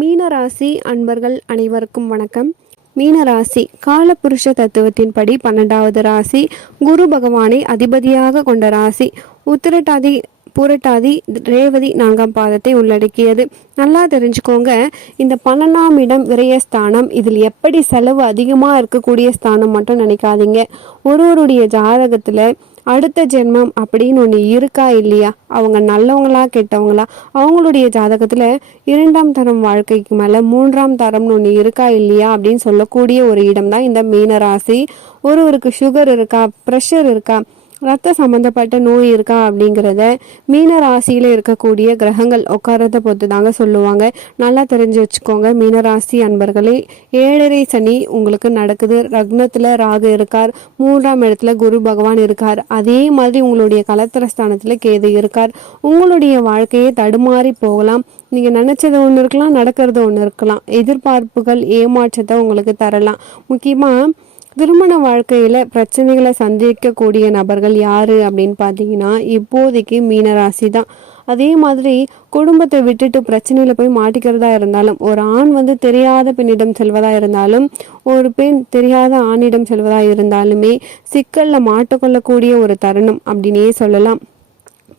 மீனராசி அன்பர்கள் அனைவருக்கும் வணக்கம். மீனராசி காலபுருஷ தத்துவத்தின்படி பன்னெண்டாவது ராசி குரு பகவானை அதிபதியாக கொண்ட ராசி. உத்திரட்டாதி புரட்டாதி ரேவதி நான்காம் பாதத்தை உள்ளடக்கியது. நல்லா தெரிஞ்சுக்கோங்க இந்த பன்னெண்டாம் இடம் விரயஸ்தானம். இதில் எப்படி செலவு அதிகமாக இருக்கக்கூடிய ஸ்தானம் மட்டும் நினைக்காதீங்க. ஒருவருடைய ஜாதகத்தில் அடுத்த ஜென்மம் அப்படின்னு ஒன்று இருக்கா இல்லையா? அவங்க நல்லவங்களா கெட்டவங்களா? அவங்களுடைய ஜாதகத்தில் இரண்டாம் தரம் வாழ்க்கைக்கு மேலே மூன்றாம் தரம்னு ஒன்று இருக்கா இல்லையா அப்படின்னு சொல்லக்கூடிய ஒரு இடம் தான் இந்த மீனராசி. ஒருவருக்கு சுகர் இருக்கா ப்ரெஷர் இருக்கா ரத்த சம்பந்தப்பட்ட நோய் இருக்கா அப்படிங்கிறத மீன ராசியில் இருக்கக்கூடிய கிரகங்கள் உட்காரத பொறுத்து தாங்க சொல்லுவாங்க. நல்லா தெரிஞ்சு வச்சுக்கோங்க மீனராசி அன்பர்களே ஏழரை சனி உங்களுக்கு நடக்குது. ரக்னத்தில் ராகு இருக்கார். மூன்றாம் இடத்துல குரு பகவான் இருக்கார். அதே மாதிரி உங்களுடைய கலத்திரஸ்தானத்தில் கேது இருக்கார். உங்களுடைய வாழ்க்கையை தடுமாறி போகலாம். நீங்கள் நினச்சது ஒன்று இருக்கலாம் நடக்கிறது ஒன்று இருக்கலாம். எதிர்பார்ப்புகள் ஏமாற்றத்தை உங்களுக்கு தரலாம். முக்கியமாக திருமண வாழ்க்கையில் பிரச்சனைகளை சந்திக்கக்கூடிய நபர்கள் யார் அப்படின்னு பார்த்தீங்கன்னா இப்போதைக்கு மீனராசி தான். அதே மாதிரி குடும்பத்தை விட்டுட்டு பிரச்சனையில் போய் மாட்டிக்கிறதா இருந்தாலும் ஒரு ஆண் வந்து தெரியாத பெண்ணிடம் செல்வதா இருந்தாலும் ஒரு பெண் தெரியாத ஆணிடம் செல்வதா இருந்தாலுமே சிக்கலில் மாட்டிக்கொள்ளக்கூடிய ஒரு தருணம் அப்படின்னே சொல்லலாம்.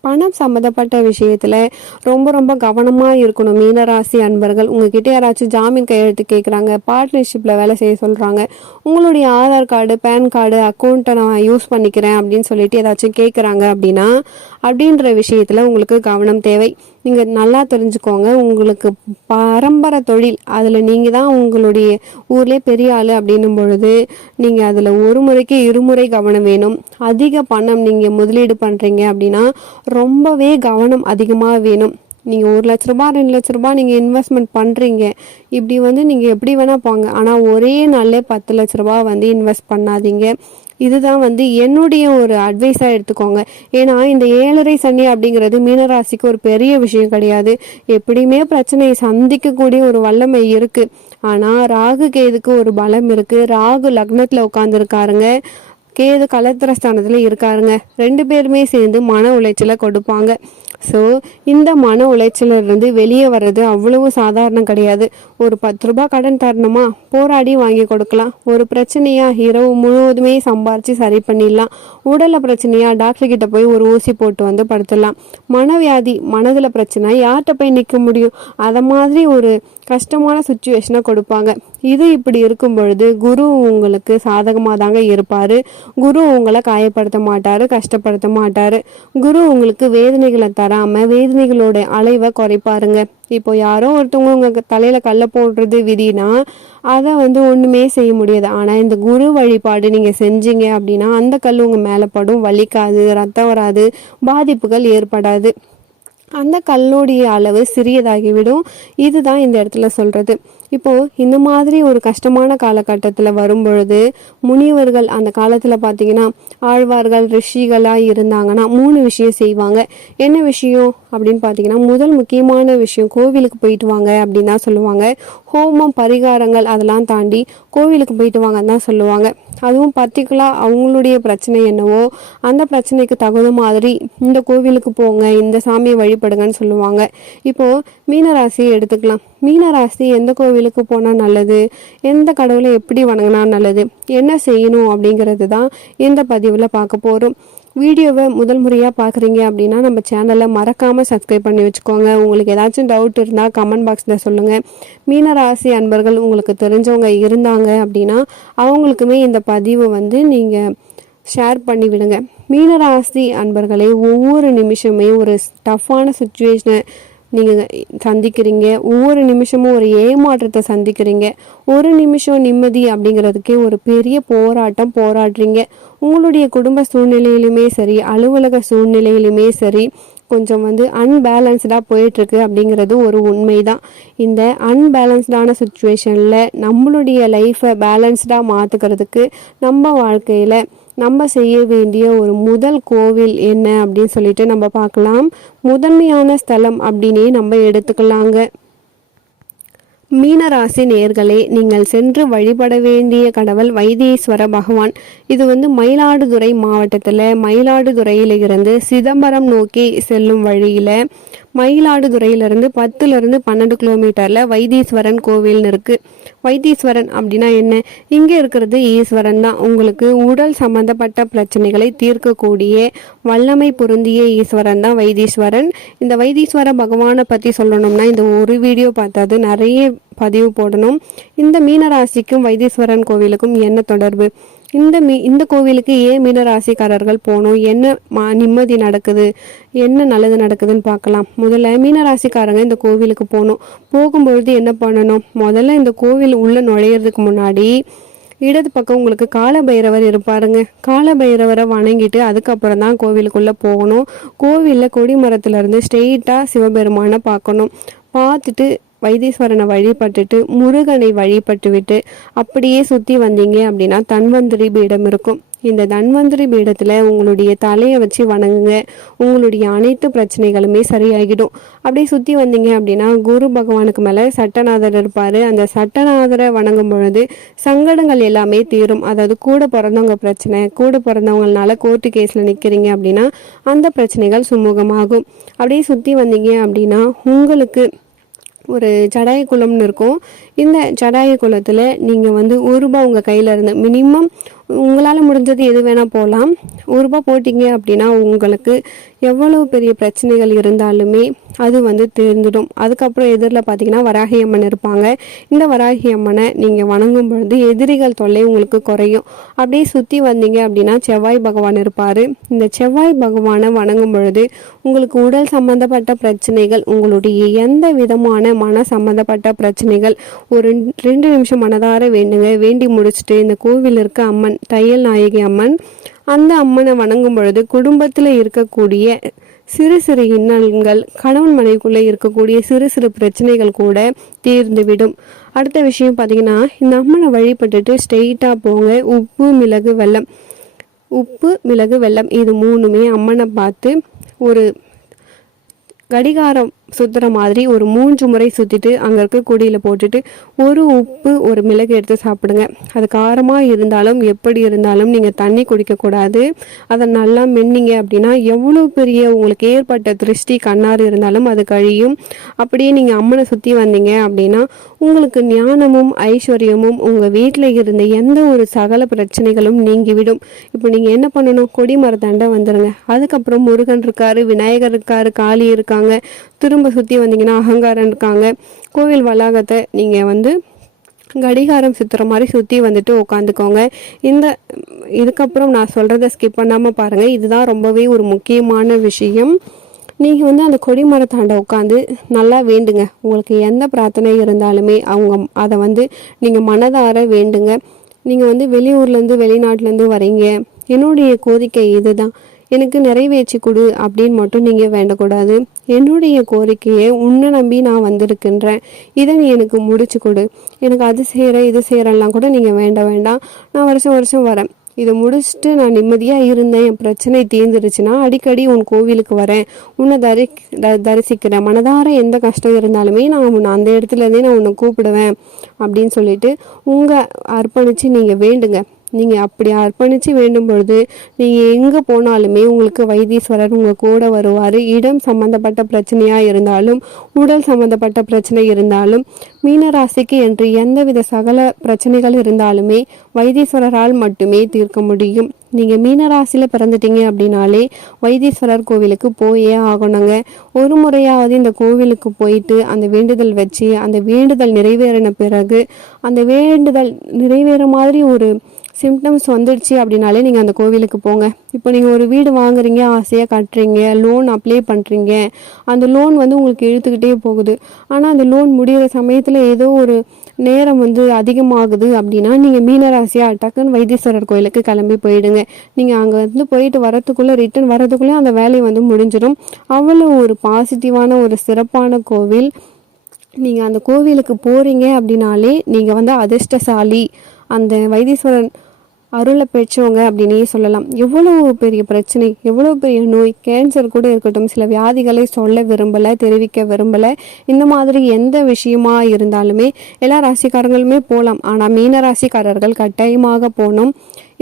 பணம் சம்மந்தப்பட்ட விஷயத்தில் ரொம்ப ரொம்ப கவனமாக இருக்கணும். மீனராசி அன்பர்கள் உங்ககிட்ட யாராச்சும் ஜாமீன் கையெழுத்து கேட்குறாங்க பார்ட்னர்ஷிப்பில் வேலை செய்ய சொல்கிறாங்க உங்களுடைய ஆதார் கார்டு பேன் கார்டு அக்கௌண்ட்டை நான் யூஸ் பண்ணிக்கிறேன் அப்படின்னு சொல்லிட்டு ஏதாச்சும் கேட்குறாங்க அப்படின்னா அப்படின்ற விஷயத்தில் உங்களுக்கு கவனம் தேவை. நீங்கள் நல்லா தெரிஞ்சுக்கோங்க. உங்களுக்கு பரம்பரை தொழில் அதில் நீங்கள் தான் உங்களுடைய ஊர்லேயே பெரிய ஆள் அப்படின்னும் பொழுது நீங்கள் அதில் ஒரு முறைக்கு இருமுறை கவனம் வேணும். அதிக பணம் நீங்கள் முதலீடு பண்ணுறீங்க அப்படின்னா ரொம்பவே கவனம் அதிகமாக வேணும். நீங்கள் ஒரு லட்ச ரூபா ரெண்டு லட்ச ரூபா நீங்கள் இன்வெஸ்ட்மெண்ட் பண்ணுறீங்க இப்படி வந்து நீங்கள் எப்படி வேணால் போங்க. ஆனால் ஒரே நாளில் பத்து லட்ச ரூபா வந்து இன்வெஸ்ட் பண்ணாதீங்க. இதுதான் வந்து என்னுடைய ஒரு அட்வைஸாக எடுத்துக்கோங்க. ஏன்னா இந்த ஏழரை சனி அப்படிங்கிறது மீனராசிக்கு ஒரு பெரிய விஷயம் கிடையாது. எப்படியுமே பிரச்சனையை சந்திக்கக்கூடிய ஒரு வல்லமை இருக்குது ஆனால் ராகு கேதுக்கு ஒரு பலம் இருக்குது ராகு லக்னத்தில் உட்காந்துருக்காருங்க கேது கலத்திரஸ்தானத்தில் இருக்காருங்க. ரெண்டு பேருமே சேர்ந்து மன உளைச்சலை கொடுப்பாங்க. ஸோ இந்த மன உளைச்சலிருந்து வெளியே வர்றது அவ்வளவு சாதாரணம் கிடையாது. ஒரு பத்து ரூபாய் கடன் தரணுமா? போராடி வாங்கி கொடுக்கலாம். ஒரு பிரச்சனையா? இரவு முழுவதுமே சம்பாரிச்சு சரி பண்ணிடலாம். உடல்ல பிரச்சனையா? டாக்டர் கிட்ட போய் ஒரு ஊசி போட்டு வந்து படுத்துடலாம். மனவியாதி மனதில் பிரச்சனை யார்கிட்ட போய் நிற்க முடியும்? அதை மாதிரி ஒரு கஷ்டமான சுச்சுவேஷனை கொடுப்பாங்க. இது இப்படி இருக்கும் பொழுது குரு உங்களுக்கு சாதகமாக தாங்க இருப்பார். குரு உங்களை காயப்படுத்த மாட்டார் கஷ்டப்படுத்த மாட்டார். குரு உங்களுக்கு வேதனைகளை தராமல் வேதனைகளோட அளவை குறைப்பாருங்க. இப்போ யாரோ ஒருத்தவங்க உங்கள் தலையில் கல்லை போடுறது விதினா அதை வந்து ஒன்றுமே செய்ய முடியாது. ஆனால் இந்த குரு வழிபாடு நீங்கள் செஞ்சீங்க அப்படின்னா அந்த கல் உங்கள் மேலே படும். வலிக்காது ரத்தம் வராது பாதிப்புகள் ஏற்படாது. அந்த கல்லுடைய அளவு சிறியதாகிவிடும். இதுதான் இந்த இடத்துல சொல்றது. இப்போ இந்த மாதிரி ஒரு கஷ்டமான காலகட்டத்தில் வரும் பொழுது முனிவர்கள் அந்த காலத்தில் பார்த்தீங்கன்னா ஆழ்வார்கள் ரிஷிகளாக இருந்தாங்கன்னா மூணு விஷயம் செய்வாங்க. என்ன விஷயம்? அப்படின்னு பார்த்தீங்கன்னா முதல் முக்கியமான விஷயம் கோவிலுக்கு போயிட்டு வாங்க அப்படின்னு தான் சொல்லுவாங்க. ஹோமம் பரிகாரங்கள் அதெல்லாம் தாண்டி கோவிலுக்கு போயிட்டு வாங்கன்னு தான் சொல்லுவாங்க. அதுவும் பர்டிகுலராக அவங்களுடைய பிரச்சனை என்னவோ அந்த பிரச்சனைக்கு தகுந்த மாதிரி இந்த கோவிலுக்கு போங்க இந்த சாமியை வழிபடுங்கன்னு சொல்லுவாங்க. இப்போது மீனராசியை எடுத்துக்கலாம். மீனராசி எந்த கோவிலுக்கு போனால் நல்லது? எந்த கடவுளை எப்படி வணங்கினா நல்லது? என்ன செய்யணும் அப்படிங்கிறது தான் இந்த பதிவில் பார்க்க போகிறோம் வீடியோவை முதல் முறையாக பார்க்குறீங்க அப்படின்னா நம்ம சேனலை மறக்காமல் சப்ஸ்கிரைப் பண்ணி வச்சுக்கோங்க. உங்களுக்கு ஏதாச்சும் டவுட் இருந்தால் கமெண்ட் பாக்ஸில் சொல்லுங்கள் மீனராசி அன்பர்கள் உங்களுக்கு தெரிஞ்சவங்க இருந்தாங்க அப்படின்னா அவங்களுக்குமே இந்த பதிவை வந்து நீங்கள் ஷேர் பண்ணி விடுங்க. மீனராசி அன்பர்களை ஒவ்வொரு நிமிஷமே ஒரு டஃப்பான சுச்சுவேஷனை நீங்கள் சந்திக்கிறீங்க. ஒவ்வொரு நிமிஷமும் ஒரு ஏமாற்றத்தை சந்திக்கிறீங்க. ஒரு நிமிஷம் நிம்மதி அப்படிங்கிறதுக்கே ஒரு பெரிய போராட்டம் போராடுறீங்க. உங்களுடைய குடும்ப சூழ்நிலையிலுமே சரி அலுவலக சூழ்நிலையிலுமே சரி கொஞ்சம் வந்து அன்பேலன்ஸ்டாக போயிட்டுருக்கு அப்படிங்கிறது ஒரு உண்மை தான் இந்த அன்பேலன்ஸ்டான சுச்சுவேஷனில் நம்மளுடைய லைஃப்பை பேலன்ஸ்டாக மாற்றுக்கிறதுக்கு நம்ம வாழ்க்கையில் நம்ம செய்ய வேண்டிய ஒரு முதல் கோவில் என்ன அப்படின்னு சொல்லிட்டு நம்ம பார்க்கலாம். முதன்மையான ஸ்தலம் அப்படின்னே நம்ம எடுத்துக்கலாங்க. மீனராசி நேர்களே நீங்கள் சென்று வழிபட வேண்டிய கடவுள் வைத்தீஸ்வர பகவான். இது வந்து மயிலாடுதுறை மாவட்டத்தில் மயிலாடுதுறையிலிருந்து சிதம்பரம் நோக்கி செல்லும் வழியில் மயிலாடுதுறையிலிருந்து பத்துலேருந்து பன்னெண்டு கிலோமீட்டரில் வைத்தீஸ்வரன் கோவில்னு இருக்குது வைத்தீஸ்வரன் அப்படின்னா என்ன? இங்கே இருக்கிறது ஈஸ்வரன் தான். உங்களுக்கு உடல் சம்பந்தப்பட்ட பிரச்சனைகளை தீர்க்கக்கூடிய வல்லமை பொருந்திய ஈஸ்வரன் தான் வைத்தீஸ்வரன். இந்த வைத்தீஸ்வர பகவானை பற்றி சொல்லணும்னா இந்த ஒரு வீடியோ பார்த்தாது நிறைய பதிவு போடணும். இந்த மீனராசிக்கும் வைத்தீஸ்வரன் கோவிலுக்கும் என்ன தொடர்பு? இந்த மீ இந்த கோவிலுக்கு ஏன் மீனராசிக்காரர்கள் போகணும்? என்ன மா நிம்மதி நடக்குது? என்ன நல்லது நடக்குதுன்னு பார்க்கலாம். முதல்ல மீனராசிக்காரங்க இந்த கோவிலுக்கு போகணும். போகும்பொழுது என்ன பண்ணணும்? முதல்ல இந்த கோவில் உள்ள நுழையிறதுக்கு முன்னாடி இடது பக்கம் உங்களுக்கு காலபைரவர் இருப்பாருங்க. காலபைரவரை வணங்கிட்டு அதுக்கப்புறம் தான் கோவிலுக்குள்ளே போகணும். கோவிலில் கொடி மரத்துலேருந்து ஸ்ட்ரெயிட்டாக சிவபெருமானை பார்க்கணும். பார்த்துட்டு வைத்தீஸ்வரனை வழிபட்டுட்டு முருகனை வழிபட்டு விட்டு அப்படியே சுற்றி வந்தீங்க அப்படின்னா தன்வந்திரி பீடம் இருக்கும். இந்த தன்வந்திரி பீடத்தில் உங்களுடைய தலையை வச்சு வணங்குங்க. உங்களுடைய அனைத்து பிரச்சனைகளுமே சரியாகிடும். அப்படியே சுற்றி வந்தீங்க அப்படின்னா குரு பகவானுக்கு மேலே சட்டநாதர் இருப்பார். அந்த சட்டநாதரை வணங்கும் பொழுது சங்கடங்கள் எல்லாமே தீரும். அதாவது கூட பிறந்தவங்க பிரச்சனை கூட பிறந்தவங்களால கோர்ட்டு கேஸில் நிற்கிறீங்க அப்படின்னா அந்த பிரச்சனைகள் சுமூகமாகும். அப்படியே சுற்றி வந்தீங்க அப்படின்னா உங்களுக்கு ஒரு ஜடாய குளம்னு இருக்கும். இந்த ஜடாய குளத்தில் நீங்கள் வந்து ஒரு ரூபா உங்கள் கையில் இருந்து மினிமம் உங்களால் முடிஞ்சது எது வேணால் போகலாம் ஒரு ரூபா போட்டிங்க அப்படின்னா உங்களுக்கு எவ்வளோ பெரிய பிரச்சனைகள் இருந்தாலுமே அது வந்து தேர்ந்துடும். அதுக்கப்புறம் எதிரில் பார்த்தீங்கன்னா வராகி அம்மன் இருப்பாங்க. இந்த வராகி அம்மனை நீங்கள் வணங்கும் பொழுது எதிரிகள் தொல்லை உங்களுக்கு குறையும். அப்படியே சுற்றி வந்தீங்க அப்படின்னா செவ்வாய் பகவான் இருப்பார். இந்த செவ்வாய் பகவானை வணங்கும் பொழுது உங்களுக்கு உடல் சம்பந்தப்பட்ட பிரச்சனைகள் உங்களுடைய எந்த விதமான மன சம்பந்தப்பட்ட பிரச்சனைகள் ஒரு ரெண்டு நிமிஷம் மனதார வேண்டுங்க. வேண்டி முடிச்சுட்டு இந்த கோவில் இருக்க அம்மன் தையல் நாயகி அம்மன். அந்த அம்மனை வணங்கும் பொழுது குடும்பத்தில் இருக்கக்கூடிய சிறு சிறு இன்னல்கள் கணவன் மனைவிக்குள்ளே இருக்கக்கூடிய சிறு சிறு பிரச்சனைகள் கூட தீர்ந்துவிடும். அடுத்த விஷயம் பார்த்தீங்கன்னா இந்த அம்மனை வழிபட்டுட்டு ஸ்ட்ரெயிட்டாக போங்க. உப்பு மிளகு வெல்லம். உப்பு மிளகு வெல்லம் இது மூணுமே அம்மனை பார்த்து ஒரு கடிகாரம் சுத்துற மாதிரி ஒரு மூன்று முறை சுற்றிட்டு அங்கே இருக்க குடியில் போட்டுட்டு ஒரு உப்பு ஒரு மிளகு எடுத்து சாப்பிடுங்க. அது காரமாக இருந்தாலும் எப்படி இருந்தாலும் நீங்கள் தண்ணி குடிக்கக்கூடாது அதை நல்லா மென்னிங்க அப்படின்னா எவ்வளோ பெரிய உங்களுக்கு ஏற்பட்ட திருஷ்டி கண்ணாறு இருந்தாலும் அது கழியும். அப்படியே நீங்கள் அம்மனை சுற்றி வந்தீங்க அப்படின்னா உங்களுக்கு ஞானமும் ஐஸ்வர்யமும் உங்கள் வீட்டில் இருந்த எந்த ஒரு சகல பிரச்சனைகளும் நீங்கிவிடும். இப்போ நீங்கள் என்ன பண்ணணும்? கொடி மரத்தாண்ட வந்துடுங்க அதுக்கப்புறம் முருகன் இருக்காரு விநாயகர் இருக்காரு காளி இருக்காங்க. திரும்ப சுற்றி வந்தீங்கன்னா அகங்காரம் இருக்காங்க. கோவில் வளாகத்தை நீங்கள் வந்து கடிகாரம் சுற்றுற மாதிரி சுற்றி வந்துட்டு உட்காந்துக்கோங்க இந்த இதுக்கப்புறம் நான் சொல்கிறத ஸ்கிப் பண்ணாமல் பாருங்கள் இதுதான் ரொம்பவே ஒரு முக்கியமான விஷயம். நீங்கள் வந்து அந்த கொடி மரத்தாண்ட உட்காந்து நல்லா வேண்டுங்க. உங்களுக்கு எந்த பிரார்த்தனை இருந்தாலுமே அவங்க அதை வந்து நீங்கள் மனதார வேண்டுங்க. நீங்கள் வந்து வெளியூர்லேருந்து வெளிநாட்டிலேருந்து வரீங்க. என்னுடைய கோரிக்கை இதுதான். எனக்கு நிறைவேற்றி கொடு அப்படின்னு மட்டும் நீங்கள் வேண்டக்கூடாது. என்னுடைய கோரிக்கையை உன்னை நம்பி நான் வந்திருக்கின்றேன். இதை நீ எனக்கு முடிச்சு கொடு. எனக்கு அது செய்கிறேன் இது செய்கிறேன்லாம் கூட நீங்கள் வேண்ட வேண்டாம். நான் வருஷம் வருஷம் வரேன். இதை முடிச்சுட்டு நான் நிம்மதியாக இருந்தேன். என் பிரச்சனை தீர்ந்துருச்சுன்னா அடிக்கடி உன் கோவிலுக்கு வரேன். உன்னை தரி த- தரிசிக்கிறேன். மனதார எந்த கஷ்டம் இருந்தாலுமே நான் உன்னை அந்த இடத்துலேருந்தே நான் உன்னை கூப்பிடுவேன் அப்படின்னு சொல்லிட்டு உங்கள் அர்ப்பணித்து நீங்கள் வேண்டுங்க. நீங்கள் அப்படி அர்ப்பணித்து வேண்டும் பொழுது நீங்கள் எங்கே போனாலுமே உங்களுக்கு வைத்தீஸ்வரர் உங்கள் கூட வருவார். இடம் சம்பந்தப்பட்ட பிரச்சனையாக இருந்தாலும் உடல் சம்பந்தப்பட்ட பிரச்சனை இருந்தாலும் மீனராசிக்கு என்று எந்தவித சகல பிரச்சனைகள் இருந்தாலுமே வைத்தீஸ்வரரால் மட்டுமே தீர்க்க முடியும். நீங்கள் மீனராசியில் பிறந்துட்டீங்க அப்படின்னாலே வைத்தீஸ்வரர் கோவிலுக்கு போயே ஆகணுங்க. ஒரு முறையாவது இந்த கோவிலுக்கு போயிட்டு அந்த வேண்டுதல் வச்சு அந்த வேண்டுதல் நிறைவேறின பிறகு அந்த வேண்டுதல் நிறைவேற மாதிரி ஒரு சிம்டம்ஸ் வந்துடுச்சு அப்படின்னாலே நீங்கள் அந்த கோவிலுக்கு போங்க. இப்போ நீங்கள் ஒரு வீடு வாங்குறீங்க ஆசையாக கட்டுறீங்க லோன் அப்ளை பண்ணுறீங்க அந்த லோன் வந்து உங்களுக்கு இழுத்துக்கிட்டே போகுது. ஆனால் அந்த லோன் முடிகிற சமயத்தில் ஏதோ ஒரு நேரம் வந்து அதிகமாகுது அப்படின்னா நீங்கள் மீனராசியாக டக்குன்னு வைத்தீஸ்வரர் கோயிலுக்கு கிளம்பி போயிடுங்க. நீங்கள் அங்கே வந்து போயிட்டு வரத்துக்குள்ளே ரிட்டர்ன் வரதுக்குள்ளே அந்த வேலையை வந்து முடிஞ்சிடும். அவ்வளோ ஒரு பாசிட்டிவான ஒரு சிறப்பான கோவில். நீங்கள் அந்த கோவிலுக்கு போகிறீங்க அப்படின்னாலே நீங்கள் வந்து அதிர்ஷ்டசாலி. அந்த வைத்தீஸ்வரன் அருளை பெற்றவங்க அப்படின்னே சொல்லலாம். எவ்வளோ பெரிய பிரச்சனை எவ்வளோ பெரிய நோய் கேன்சர் கூட இருக்கட்டும் சில வியாதிகளை சொல்ல விரும்பலை தெரிவிக்க விரும்பலை இந்த மாதிரி எந்த விஷயமா இருந்தாலுமே எல்லா ராசிக்காரங்களுமே போகலாம் ஆனால் மீன ராசிக்காரர்கள் கட்டாயமாக போகணும்.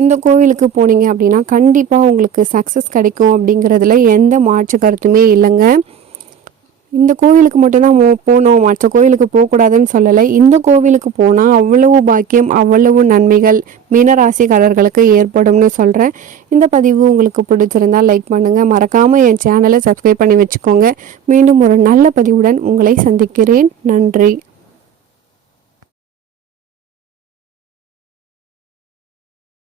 இந்த கோவிலுக்கு போனீங்க அப்படின்னா கண்டிப்பாக உங்களுக்கு சக்ஸஸ் கிடைக்கும் அப்படிங்கிறதுல எந்த மாற்று கருத்துமே இல்லைங்க. இந்த கோவிலுக்கு மட்டும்தான் போனோம். போகணும் மற்ற கோவிலுக்கு போகக்கூடாதுன்னு சொல்லலை. இந்த கோவிலுக்கு போனால் அவ்வளவு பாக்கியம் அவ்வளவு நன்மைகள் மீனராசிக்காரர்களுக்கு ஏற்படும்னு சொல்கிறேன் இந்த பதிவு உங்களுக்கு பிடிச்சிருந்தா லைக் பண்ணுங்கள் மறக்காமல் என் சேனலை சப்ஸ்கிரைப் பண்ணி வச்சுக்கோங்க. மீண்டும் ஒரு நல்ல பதிவுடன் உங்களை சந்திக்கிறேன். நன்றி.